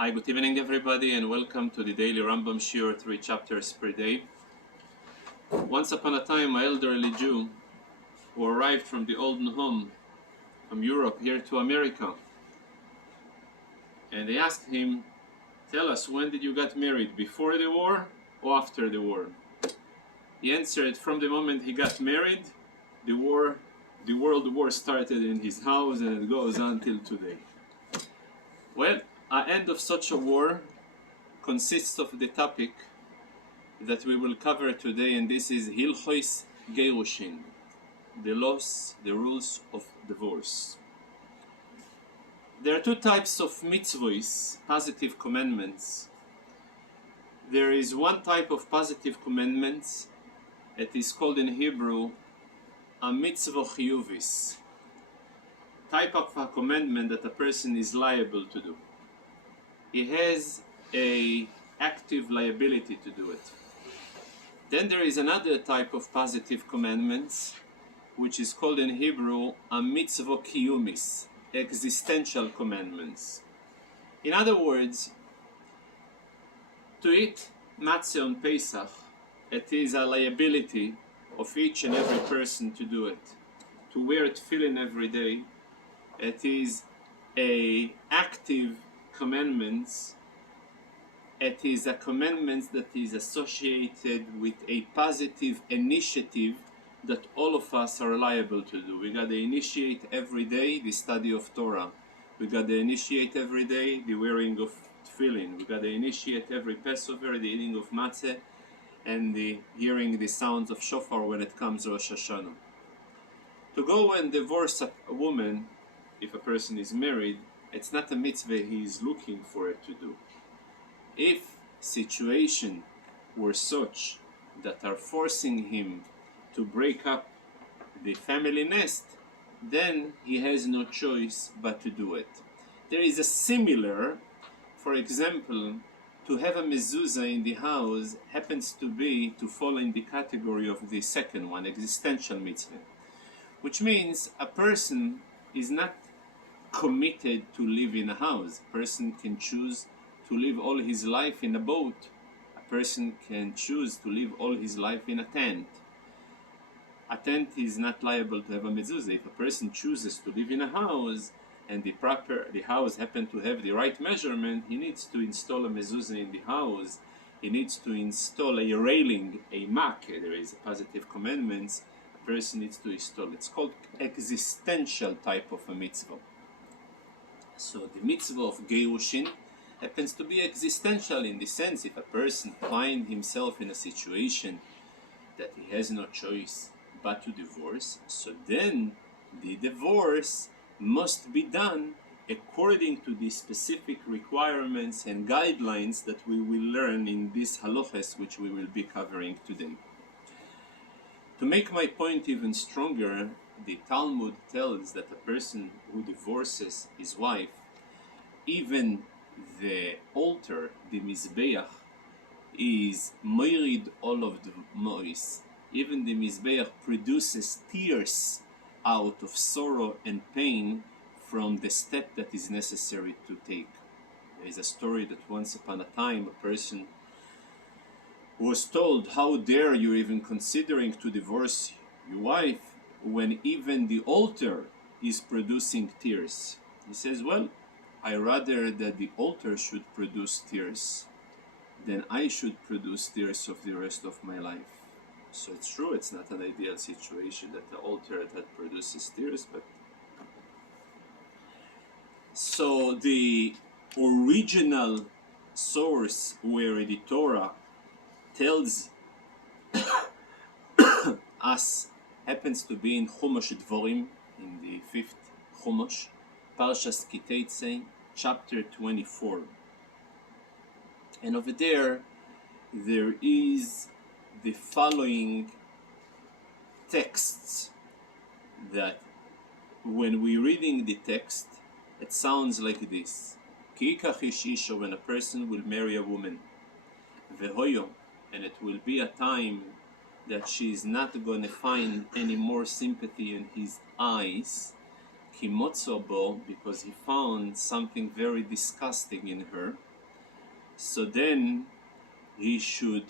Hi, good evening everybody, and welcome to the daily Rambam Shiur, 3 chapters per day. Once upon a time, an elderly Jew who arrived from the old Noam, from Europe here to America, and they asked him, tell us, when did you get married, before the war or after the war? He answered, from the moment he got married, the world war started in his house, and it goes on till today. Well, an end of such a war consists of the topic that we will cover today, and this is Hilchos Gerushin, the laws, the rules of divorce. There are two types of mitzvahs, positive commandments. There is one type of positive commandments. It is called in Hebrew a mitzvah chiyuvis, type of a commandment that a person is liable to do. He has a active liability to do it. Then there is another type of positive commandments, which is called in Hebrew a mitzvah kiyumis, existential commandments. In other words, to eat matzah on Pesach, it is a liability of each and every person to do it. To wear tefillin every day, it is a active commandments. It is a commandment that is associated with a positive initiative that all of us are liable to do. We got to initiate every day the study of Torah. We got to initiate every day the wearing of tefillin. We got to initiate every Passover the eating of matzah and the hearing the sounds of shofar when it comes to Rosh Hashanah. To go and divorce a woman, if a person is married, it's not a mitzvah he is looking for it to do. If situation were such that are forcing him to break up the family nest, then he has no choice but to do it. There is a similar, for example, to have a mezuzah in the house happens to be to fall in the category of the second one, existential mitzvah, which means a person is not committed to live in a house. A person can choose to live all his life in a boat. A person can choose to live all his life in a tent. A tent is not liable to have a mezuzah. If a person chooses to live in a house and the house happens to have the right measurement, he needs to install a mezuzah in the house. He needs to install a railing, a mak. There is a positive commandments. A person needs to install. It's called existential type of a mitzvah. So the mitzvah of Gerushin happens to be existential in the sense if a person finds himself in a situation that he has no choice but to divorce, so then the divorce must be done according to the specific requirements and guidelines that we will learn in this halachas, which we will be covering today. To make my point even stronger, the Talmud tells that a person who divorces his wife, even the altar, the mizbeach, is moirid all of the mois. Even the mizbeach produces tears out of sorrow and pain from the step that is necessary to take. There is a story that once upon a time a person was told, how dare you even considering to divorce your wife when even the altar is producing tears. He says, well, I rather that the altar should produce tears than I should produce tears of the rest of my life. So it's true, it's not an ideal situation that the altar that produces tears, but so the original source where the Torah tells us happens to be in Chumash Dvorim, in the 5th Chumash, Parshas Kiteitzei, chapter 24. And over there is the following texts that when we're reading the text, it sounds like this. Ki yikach ish isha, when a person will marry a woman, vehoyo, and it will be a time that she is not going to find any more sympathy in his eyes, Kimotzo bo, because he found something very disgusting in her. So then he should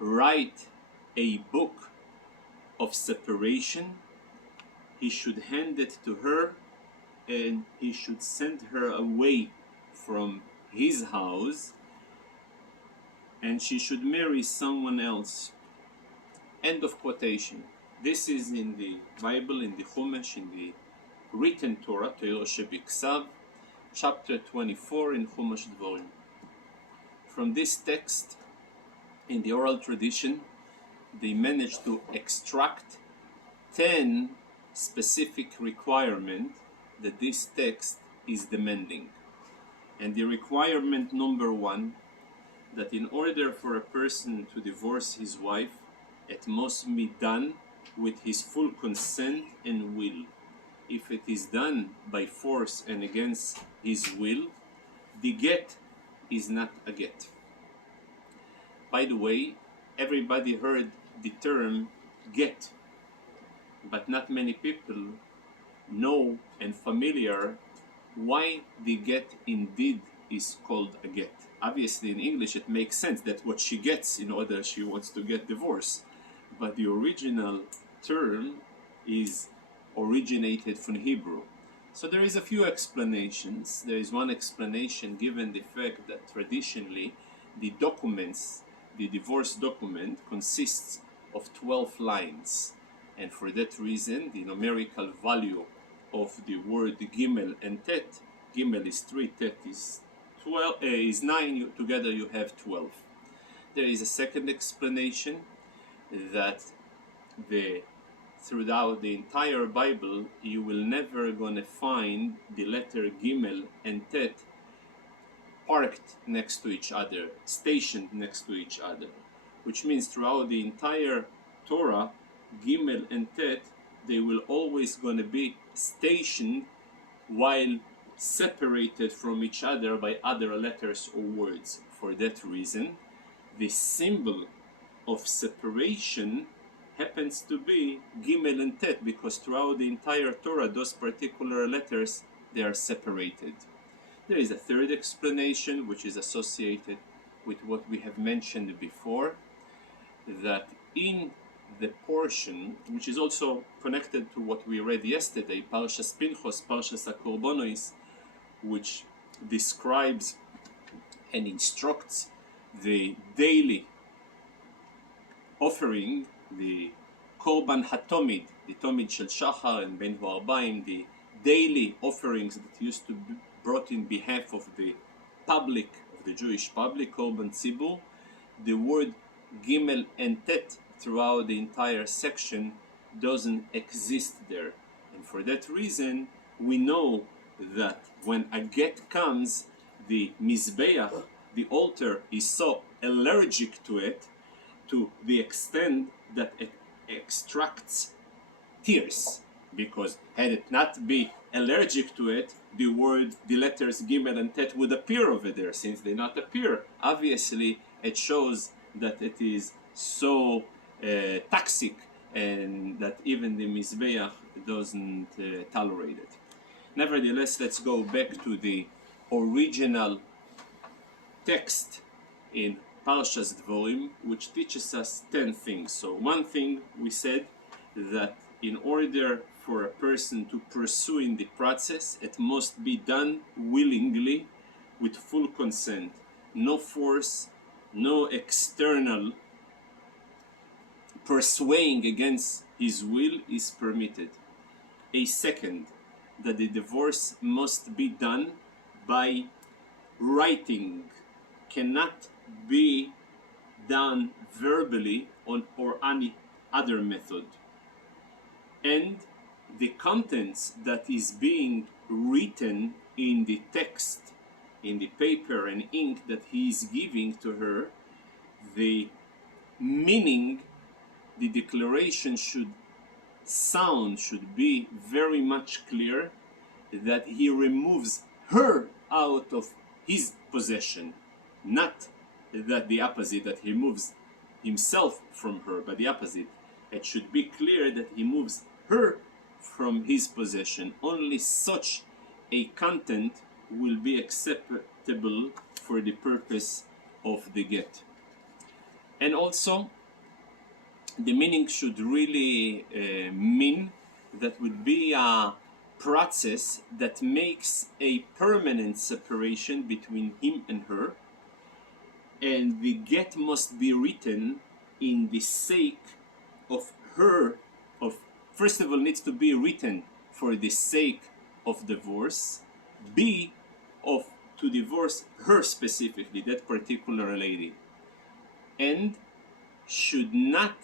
write a book of separation. He should hand it to her, and he should send her away from his house, and she should marry someone else. End of quotation. This is in the Bible, in the Chumash, in the written Torah, Torah Shebiksav, chapter 24 in Chumash Dvorim. From this text, in the oral tradition, they managed to extract 10 specific requirements that this text is demanding. And the requirement number 1, that in order for a person to divorce his wife, it must be done with his full consent and will. If it is done by force and against his will, the get is not a get. By the way, everybody heard the term get, but not many people know and familiar why the get indeed is called a get. Obviously in English it makes sense that what she gets in order she wants to get divorced, but the original term is originated from Hebrew. So there is a few explanations. There is one explanation given the fact that traditionally the documents, the divorce document consists of 12 lines, and for that reason the numerical value of the word Gimel and Tet, Gimel is 3, Tet is 12, is 9, together you have 12. There is a second explanation that throughout the entire Bible you will never gonna find the letter Gimel and Tet parked next to each other, stationed next to each other, which means throughout the entire Torah, Gimel and Tet, they will always gonna be stationed while separated from each other by other letters or words. For that reason, the symbol of separation happens to be Gimel and Tet, because throughout the entire Torah, those particular letters, they are separated. There is a third explanation, which is associated with what we have mentioned before, that in the portion, which is also connected to what we read yesterday, Parshas Pinchos, Parshas HaKorbanos, which describes and instructs the daily offering, the Korban HaTomid, the Tomid Shel Shachar and Ben Huarbaim, the daily offerings that used to be brought in behalf of the public, of the Jewish public, Korban Tzibur. The word Gimel and Tet throughout the entire section doesn't exist there. And for that reason, we know that when a get comes, the Mizbeach, the altar, is so allergic to it, to the extent that it extracts tears, because had it not be allergic to it, the letters Gimel and Tet would appear over there. Since they not appear, obviously it shows that it is so toxic, and that even the Mizbeach doesn't tolerate it. Nevertheless, let's go back to the original text in Parshas Dvorim, which teaches us 10 things. So one thing we said, that in order for a person to pursue in the process, it must be done willingly, with full consent. No force, no external persuading against his will is permitted. A second, that the divorce must be done by writing, cannot be done verbally or any other method. And the contents that is being written in the text, in the paper and ink that he is giving to her, the meaning, the declaration should be very much clear, that he removes her out of his possession, not that the opposite, that he moves himself from her, but the opposite. It should be clear that he moves her from his possession. Only such a content will be acceptable for the purpose of the get. And also, the meaning should really mean that would be a process that makes a permanent separation between him and her, and the get must be written in the sake of her, of first of all needs to be written for the sake of divorce, b of to divorce her specifically, that particular lady, and should not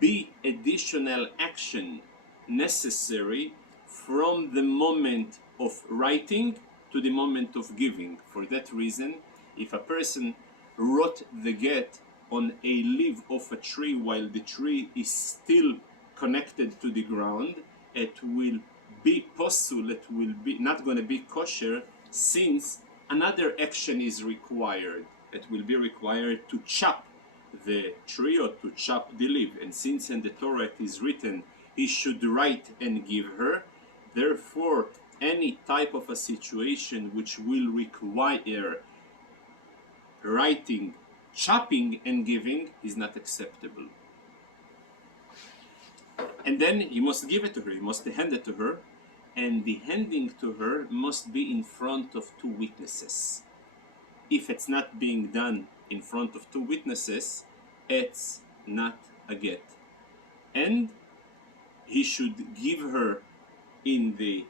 be additional action necessary from the moment of writing to the moment of giving. For that reason, if a person wrote the get on a leaf of a tree while the tree is still connected to the ground, it will be posul, it will be not going to be kosher, since another action is required. It will be required to chop the tree or to chop the leaf, and since in the Torah it is written he should write and give her, therefore any type of a situation which will require writing, chopping and giving is not acceptable. And then he must give it to her, he must hand it to her, and the handing to her must be in front of two witnesses. If it's not being done in front of two witnesses, it's not a get. And he should give her in the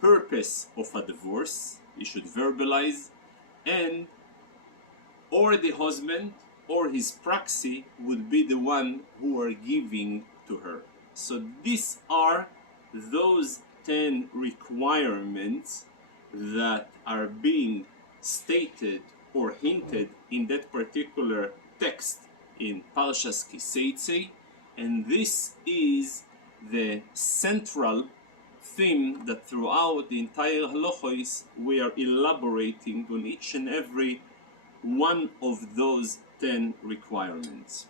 purpose of a divorce, he should verbalize, and or the husband or his proxy would be the one who are giving to her. So these are those 10 requirements that are being stated or hinted in that particular text in Parshas Kiseitze, and this is the central theme that throughout the entire halachos we are elaborating on each and every one of those 10 requirements.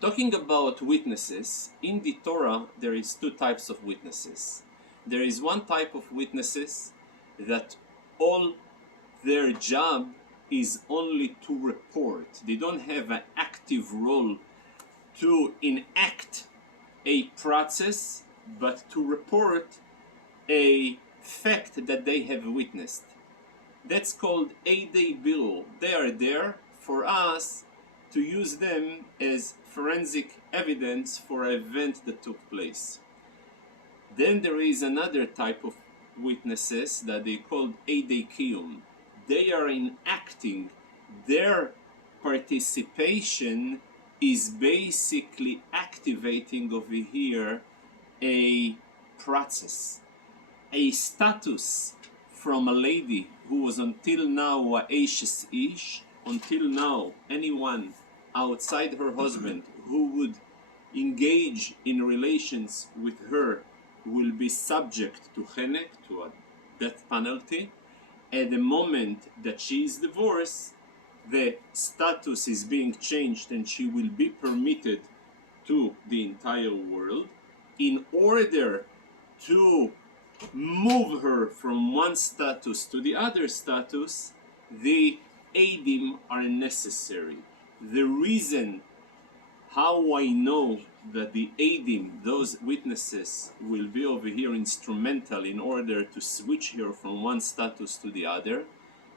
Talking about witnesses, in the Torah there is two types of witnesses. There is one type of witnesses that all their job is only to report. They don't have an active role to enact a process, but to report a fact that they have witnessed. That's called Eidei Birur. They are there for us to use them as forensic evidence for an event that took place. Then there is another type of witnesses that they called Eidei Kiyum. They are enacting. Their participation is basically activating over here a process, a status from a lady who was until now a Eishes Ish, until now anyone outside her husband who would engage in relations with her will be subject to chenek, to a death penalty. At the moment that she is divorced, the status is being changed and she will be permitted to the entire world. In order to move her from one status to the other status, the Eidim are necessary. The reason how I know that the Eidim, those witnesses, will be over here instrumental in order to switch her from one status to the other,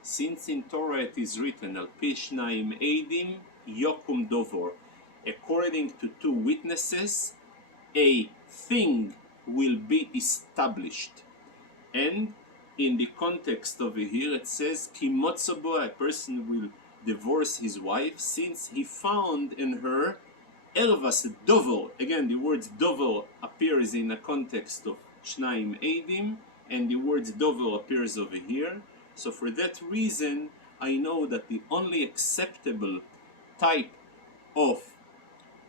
since in Torah it is written, Al pi shnayim Eidim yokum dovor, according to two witnesses, a thing will be established. And in the context over here it says, Ki motzobo, a person will divorce his wife since he found in her Ervas Dovo. Again, the word Dovo appears in a context of Shnayim Eidim, and the word Dovo appears over here. So for that reason, I know that the only acceptable type of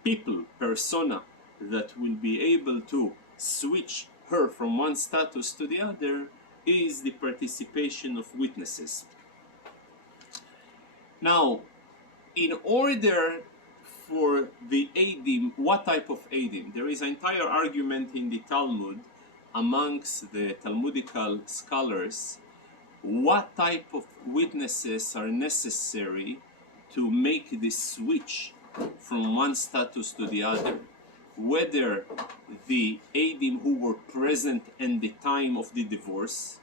people, persona, that will be able to switch her from one status to the other is the participation of witnesses. Now, in order for the Eidim, what type of Eidim? There is an entire argument in the Talmud amongst the Talmudical scholars what type of witnesses are necessary to make this switch from one status to the other. Whether the Eidim who were present at the time of the divorce,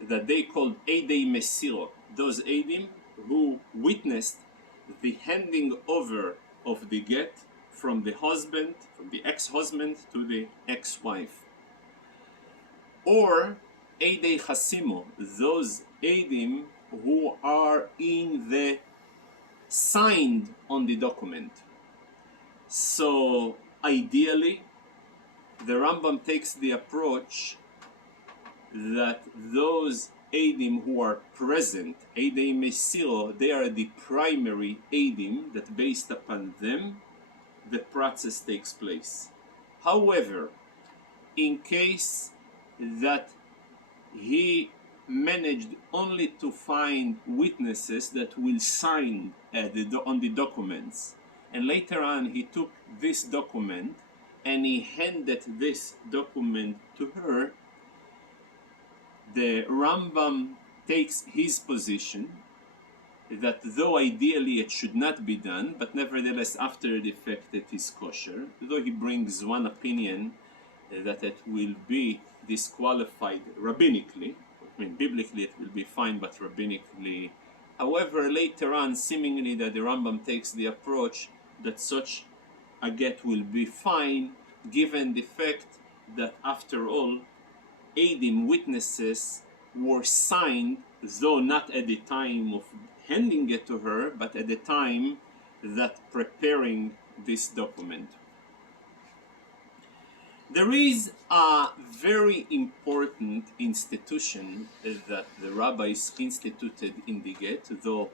that they called Eidei Mesiro, those Eidim who witnessed the handing over of the get from the husband, from the ex-husband to the ex-wife. Or Eidei Hasimo, those Eidim who are in the signed on the document. So ideally, the Rambam takes the approach that those Eidim who are present, Eidei Mesiro, they are the primary Eidim, that based upon them the process takes place. However, in case that he managed only to find witnesses that will sign on the documents, and later on he took this document and he handed this document to her, the Rambam takes his position that though ideally it should not be done, but nevertheless after the fact it is kosher, though he brings one opinion that it will be disqualified rabbinically. I mean, biblically it will be fine, but rabbinically. However, later on, seemingly that the Rambam takes the approach that such a get will be fine, given the fact that after all, Eidim witnesses were signed, though not at the time of handing it to her, but at the time that preparing this document. There is a very important institution that the rabbis instituted in the get, though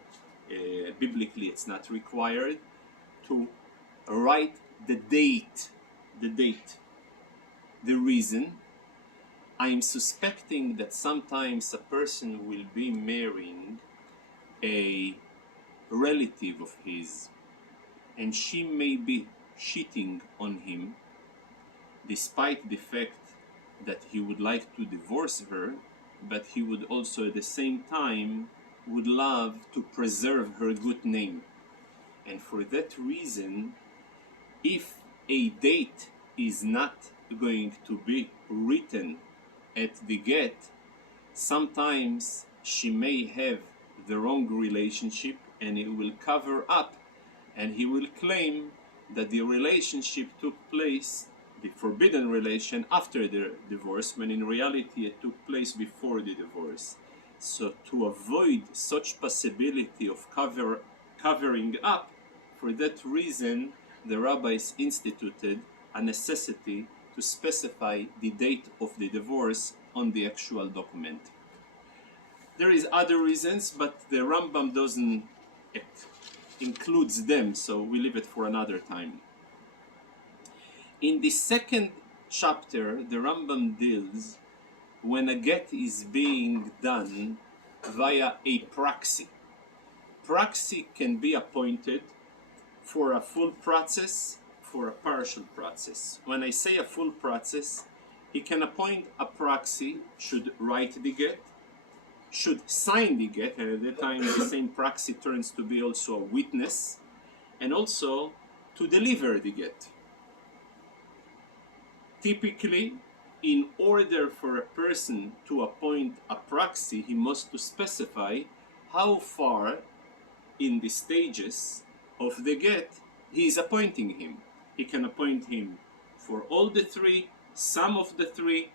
biblically it's not required, to write the date. The reason, I'm suspecting that sometimes a person will be marrying a relative of his, and she may be cheating on him, despite the fact that he would like to divorce her, but he would also at the same time would love to preserve her good name. And for that reason, if a date is not going to be written at the get, sometimes she may have the wrong relationship and it will cover up, and he will claim that the relationship took place, the forbidden relation, after the divorce, when in reality it took place before the divorce. So to avoid such possibility of covering up, for that reason the rabbis instituted a necessity to specify the date of the divorce on the actual document. There is other reasons, but the Rambam doesn't includes them, so we leave it for another time. In the second chapter, the Rambam deals when a get is being done via a praxi. Praxi can be appointed for a full process, for a partial process. When I say a full process, he can appoint a praxi, should write the get, should sign the get, and at that time the same praxi turns to be also a witness, and also to deliver the get. Typically, in order for a person to appoint a praxi, he must to specify how far in the stages of the get he is appointing him. He can appoint him for all the three, some of the three,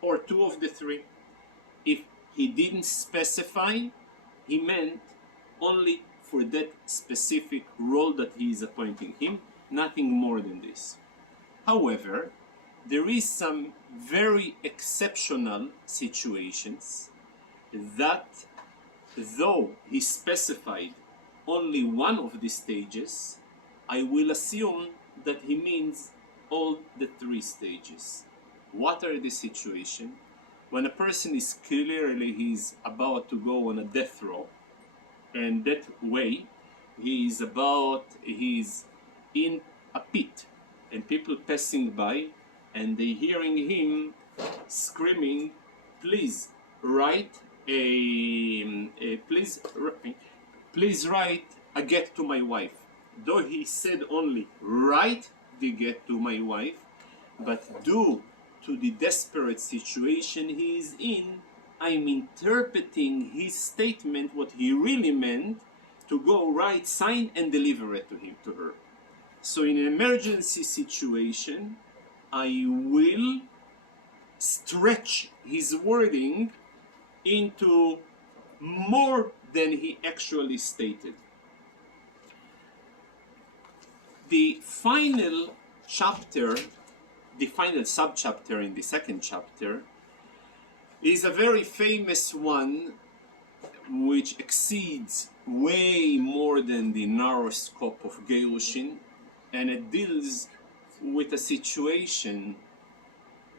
or two of the three. If he didn't specify, he meant only for that specific role that he is appointing him, nothing more than this. However, there is some very exceptional situations that, though he specified only one of the stages, I will assume that he means all the three stages. What are the situations? When a person is clearly he's about to go on a death row, and that way he's in a pit, and people passing by and they hearing him screaming, please write please write a get to my wife. Though he said only write the get to my wife, but due to the desperate situation he is in, I'm interpreting his statement, what he really meant, to go write, sign, and deliver it to her. So in an emergency situation, I will stretch his wording into more than he actually stated. The final chapter, the final subchapter in the second chapter, is a very famous one which exceeds way more than the narrow scope of Gerushin, and it deals with a situation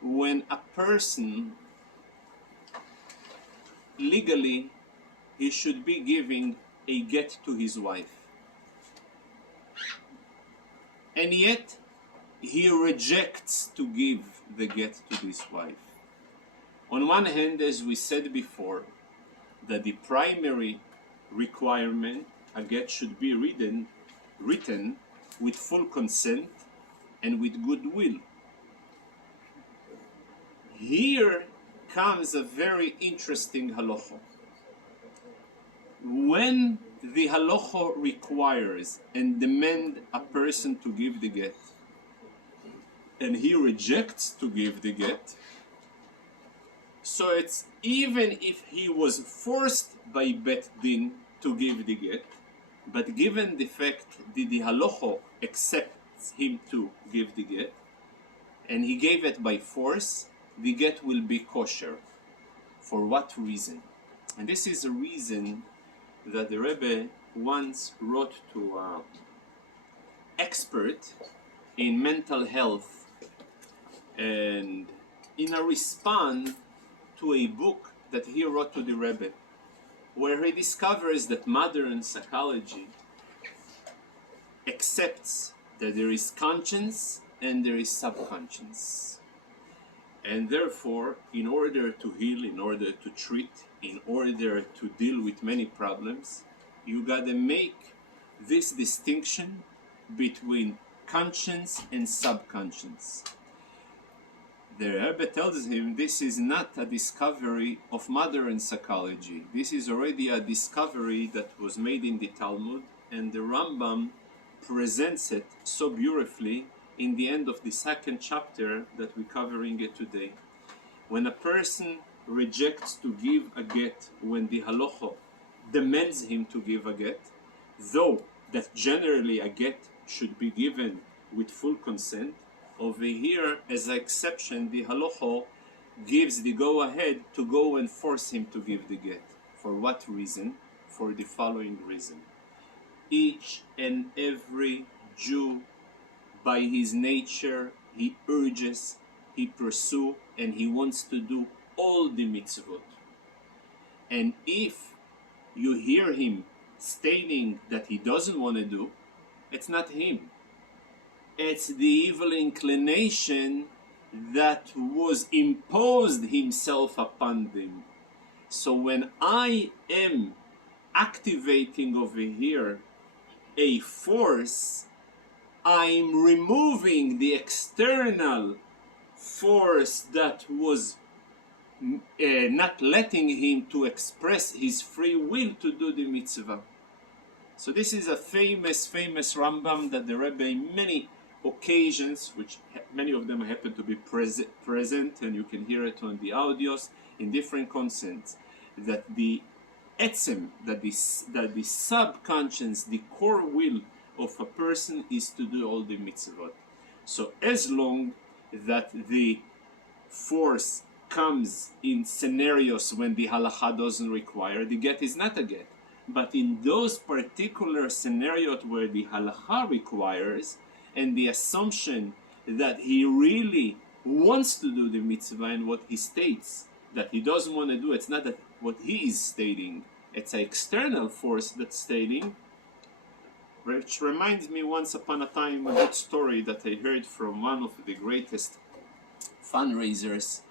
when a person legally he should be giving a get to his wife, and yet he rejects to give the get to his wife. On one hand, as we said before, that the primary requirement, a get should be written with full consent and with goodwill. Here comes a very interesting halacha. When the halacha requires and demands a person to give the get, and he rejects to give the get, so it's even if he was forced by Bet Din to give the get, but given the fact that the halacha accepts him to give the get, and he gave it by force, the get will be kosher. For what reason? And this is a reason that the Rebbe once wrote to an expert in mental health, and in a response to a book that he wrote to the Rebbe, where he discovers that modern psychology accepts that there is conscience and there is subconscious. And therefore, in order to heal, in order to treat, in order to deal with many problems, you gotta make this distinction between conscience and subconscious. The Rebbe tells him this is not a discovery of modern psychology. This is already a discovery that was made in the Talmud, and the Rambam presents it so beautifully in the end of the second chapter that we're covering it today. When a person rejects to give a get when the halacha demands him to give a get, though that generally a get should be given with full consent, over here, as an exception, the halacha gives the go-ahead to go and force him to give the get. For what reason? For the following reason. Each and every Jew, by his nature, he urges, he pursues, and he wants to do all the mitzvot. And if you hear him stating that he doesn't want to do, it's not him. It's the evil inclination that was imposed himself upon them. So when I am activating over here a force, I'm removing the external force that was not letting him to express his free will to do the mitzvah. So this is a famous Rambam that the Rebbe in many occasions, which many of them happen to be present, and you can hear it on the audios in different consents, that the etzem, that the subconscious, the core will of a person is to do all the mitzvot. So as long that the force comes in scenarios when the halacha doesn't require, the get is not a get. But in those particular scenarios where the halacha requires, and the assumption that he really wants to do the mitzvah, and what he states that he doesn't want to do, it's not that what he is stating, it's an external force that's stating, which reminds me once upon a time a good story that I heard from one of the greatest fundraisers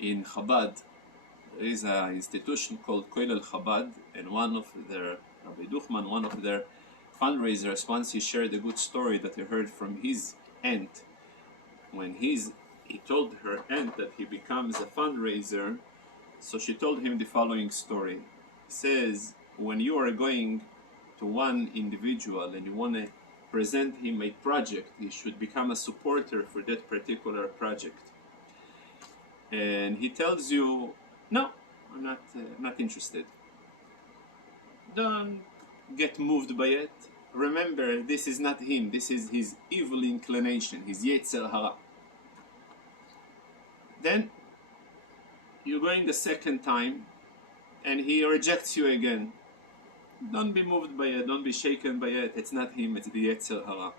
in Chabad, There is an institution called Koilel Chabad, and one of their, Rabbi Duchman, one of their fundraisers, once he shared a good story that he heard from his aunt. When he told her aunt that he becomes a fundraiser, so she told him the following story. He says, when you are going to one individual and you want to present him a project, he should become a supporter for that particular project. And he tells you, no, I'm not interested. Don't get moved by it. Remember, this is not him. This is his evil inclination, his Yetzer Hara. Then you're going the second time, and he rejects you again. Don't be moved by it. Don't be shaken by it. It's not him. It's the Yetzer Hara.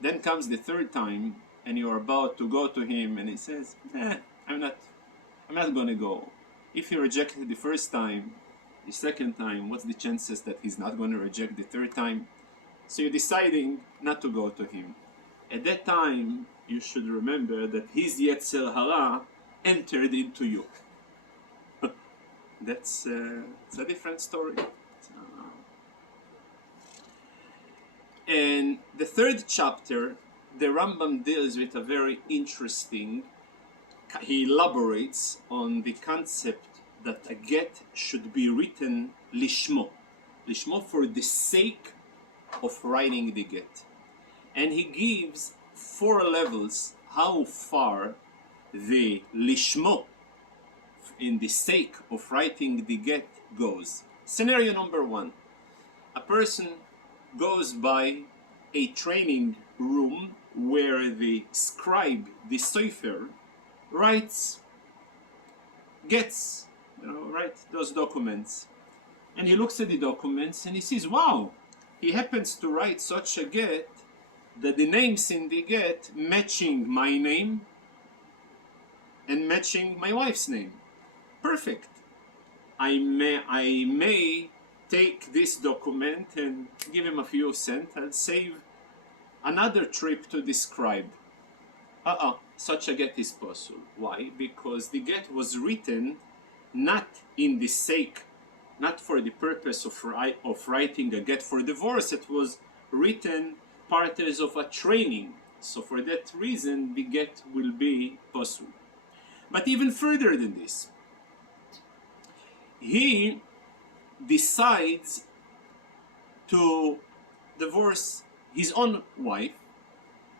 Then comes the third time, and you're about to go to him, and he says, I'm not going to go. If he rejected the first time, the second time, what's the chances that he's not going to reject the third time? So you're deciding not to go to him. At that time, you should remember that his Yetzer Hara entered into you. It's a different story. And the third chapter, the Rambam deals with a very interesting, he elaborates on the concept that a get should be written lishmo. Lishmo, for the sake of writing the get. And he gives 4 levels how far the lishmo, in the sake of writing the get, goes. Scenario number 1. A person goes by a training room where the scribe, the sofer, writes gets, write those documents. And he looks at the documents and he sees, wow, he happens to write such a get that the names in the get matching my name and matching my wife's name. Perfect. I may take this document and give him a few cents and save another trip to the scribe. Such a get is possible. Why? Because the get was written not in the sake, not for the purpose of writing a get for divorce. It was written part of a training. So for that reason, the get will be possible. But even further than this, he decides to divorce his own wife,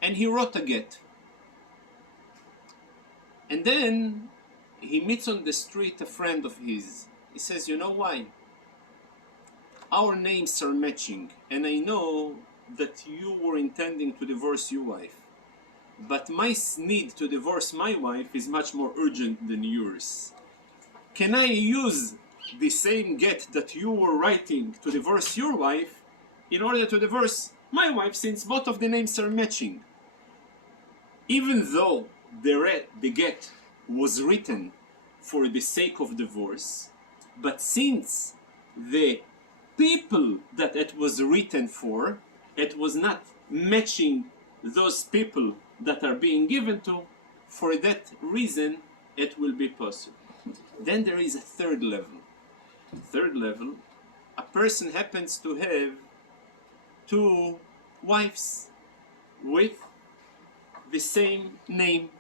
and he wrote a get. And then he meets on the street a friend of his. He says, you know why? Our names are matching, and I know that you were intending to divorce your wife. But my need to divorce my wife is much more urgent than yours. Can I use the same get that you were writing to divorce your wife in order to divorce my wife, since both of the names are matching? Even though the get was written for the sake of divorce, but since the people that it was written for, it was not matching those people that are being given to, for that reason it will be possible. Then there is a third level. Third level, a person happens to have 2 wives with the same name.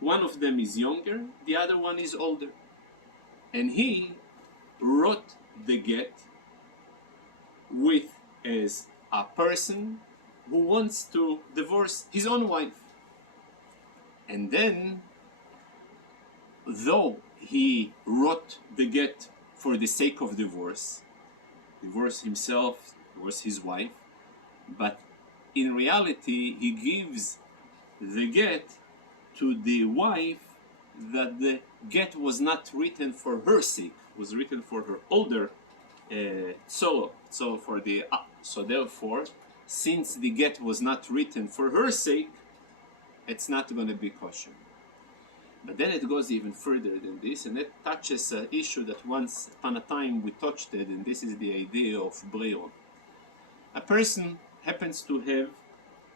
One of them is younger, the other one is older. And he wrote the get with as a person who wants to divorce his own wife. And then, though he wrote the get for the sake of divorce himself, divorce his wife, but in reality he gives the get to the wife that the get was not written for her sake, was written for her older so therefore, since the get was not written for her sake, it's not going to be kosher. But then it goes even further than this, and it touches an issue that once upon a time we touched it, and this is the idea of breira. A person happens to have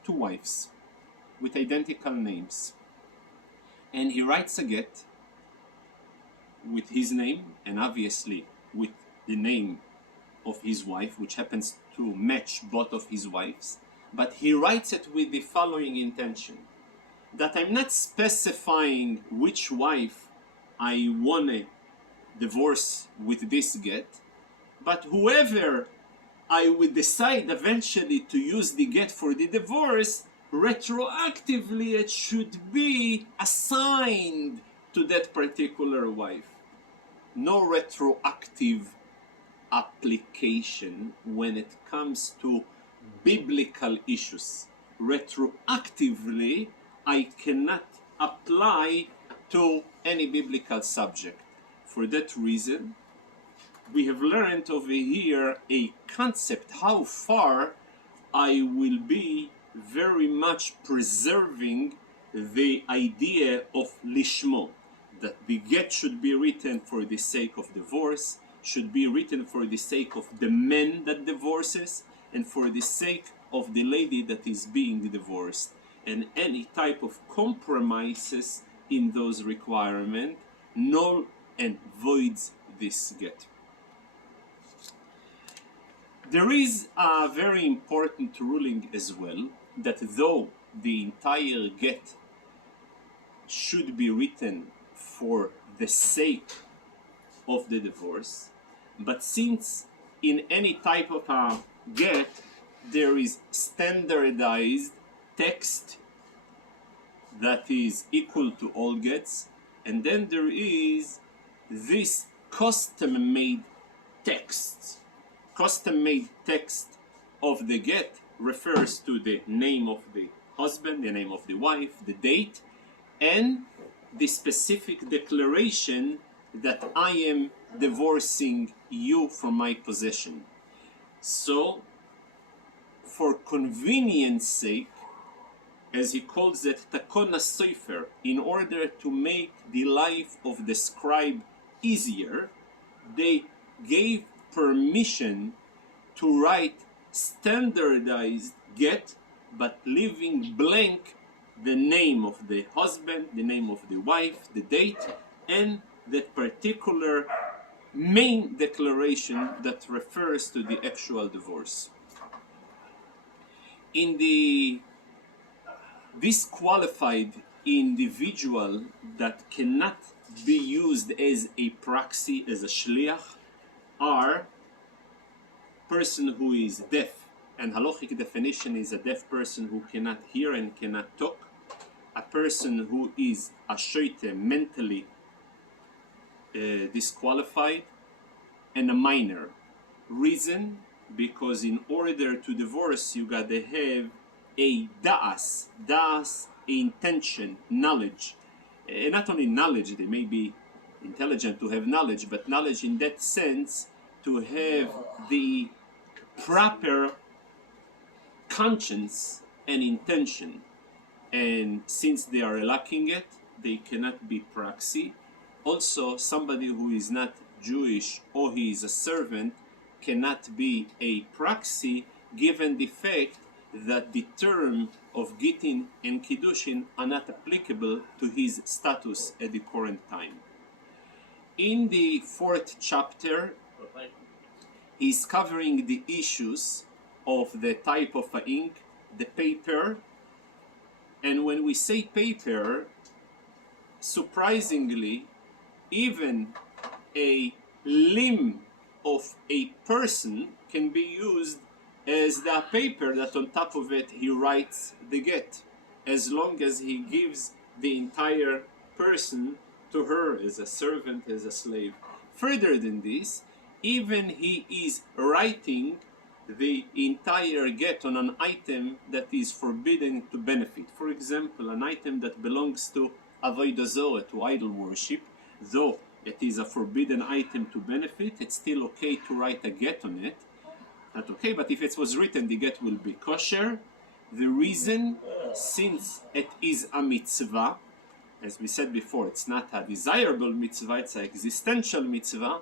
2 wives with identical names, and he writes a get with his name and obviously with the name of his wife, which happens to match both of his wives, but he writes it with the following intention: that I'm not specifying which wife I want to divorce with this get, but whoever I would decide eventually to use the get for the divorce, retroactively it should be assigned to that particular wife. No retroactive application when it comes to biblical issues. Retroactively, I cannot apply to any biblical subject. For that reason, we have learned over here a concept how far I will be very much preserving the idea of lishmo, that the get should be written for the sake of divorce, should be written for the sake of the man that divorces, and for the sake of the lady that is being divorced. And any type of compromises in those requirements null and voids this get. There is a very important ruling as well, that though the entire get should be written for the sake of the divorce, but since in any type of a get there is standardized text that is equal to all gets, and then there is this custom-made text. Custom-made text of the get refers to the name of the husband, the name of the wife, the date, and the specific declaration that I am divorcing you from my possession. So, for convenience sake, as he calls it, takon sofer, in order to make the life of the scribe easier, they gave permission to write standardized get, but leaving blank the name of the husband, the name of the wife, the date, and that particular main declaration that refers to the actual divorce. In the disqualified individual that cannot be used as a proxy, as a shliach, are person who is deaf, and halachic definition is a deaf person who cannot hear and cannot talk, a person who is a shoite, mentally disqualified, and a minor. Reason? Because in order to divorce you gotta have a da'as, intention, knowledge. Not only knowledge, they may be intelligent to have knowledge, but knowledge in that sense to have the proper conscience and intention. And since they are lacking it, they cannot be proxy. Also, somebody who is not Jewish or he is a servant cannot be a proxy, given the fact that the term of Gittin and Kiddushin are not applicable to his status at the current time. In the 4th chapter, he's covering the issues of the type of ink, the paper, and when we say paper, surprisingly, even a limb of a person can be used as the paper that on top of it he writes the get, as long as he gives the entire person to her as a servant, as a slave. Further than this, even he is writing the entire get on an item that is forbidden to benefit. For example, an item that belongs to avodah zarah, to idol worship, though it is a forbidden item to benefit, it's still okay to write a get on it. Not okay, but if it was written, the get will be kosher. The reason, since it is a mitzvah, as we said before, it's not a desirable mitzvah, it's an existential mitzvah,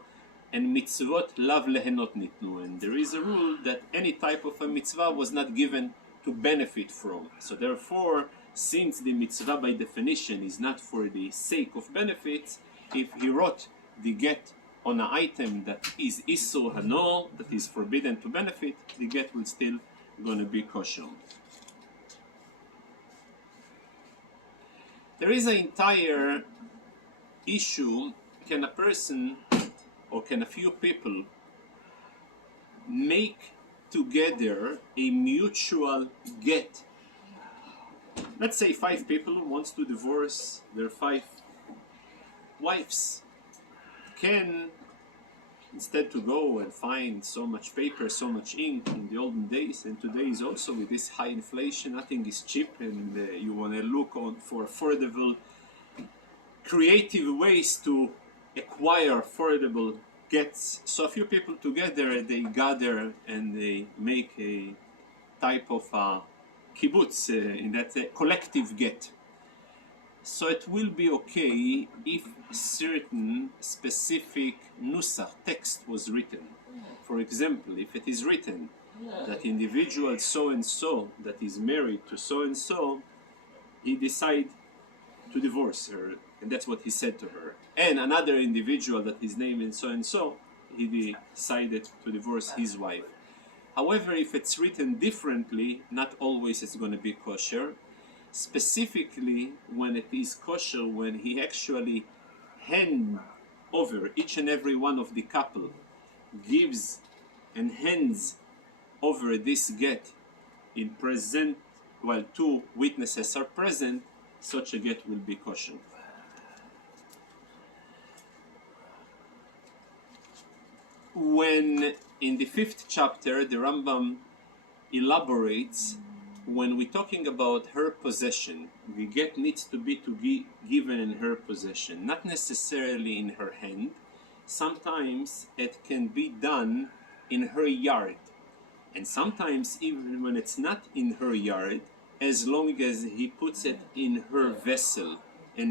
and mitzvot lav lehenot nitnu. And there is a rule that any type of a mitzvah was not given to benefit from. So therefore, since the mitzvah by definition is not for the sake of benefits, if he wrote the get on an item that is Isur Hanol, that is forbidden to benefit, the get will still going to be kosher. There is an entire issue, can a person or can a few people make together a mutual get? Let's say 5 people wants to divorce their 5 wives. Can, instead to go and find so much paper, so much ink in the olden days, and today is also with this high inflation, nothing is cheap, and you want to look on for affordable, creative ways to acquire affordable gets. So a few people together, they gather and they make a type of kibbutz, in that collective get. So it will be okay if certain specific nusach, text, was written. For example, if it is written that individual so-and-so that is married to so-and-so, he decided to divorce her, and that's what he said to her. And another individual that is named so-and-so, he decided to divorce his wife. However, if it's written differently, not always it's going to be kosher. Specifically, when it is kosher, when he actually hand over each and every one of the couple, gives and hands over this get in present, while 2 witnesses are present, such a get will be kosher. When in the 5th chapter the Rambam elaborates, when we're talking about her possession, the get needs to be given in her possession, not necessarily in her hand. Sometimes it can be done in her yard, and sometimes even when it's not in her yard, as long as he puts it in her vessel,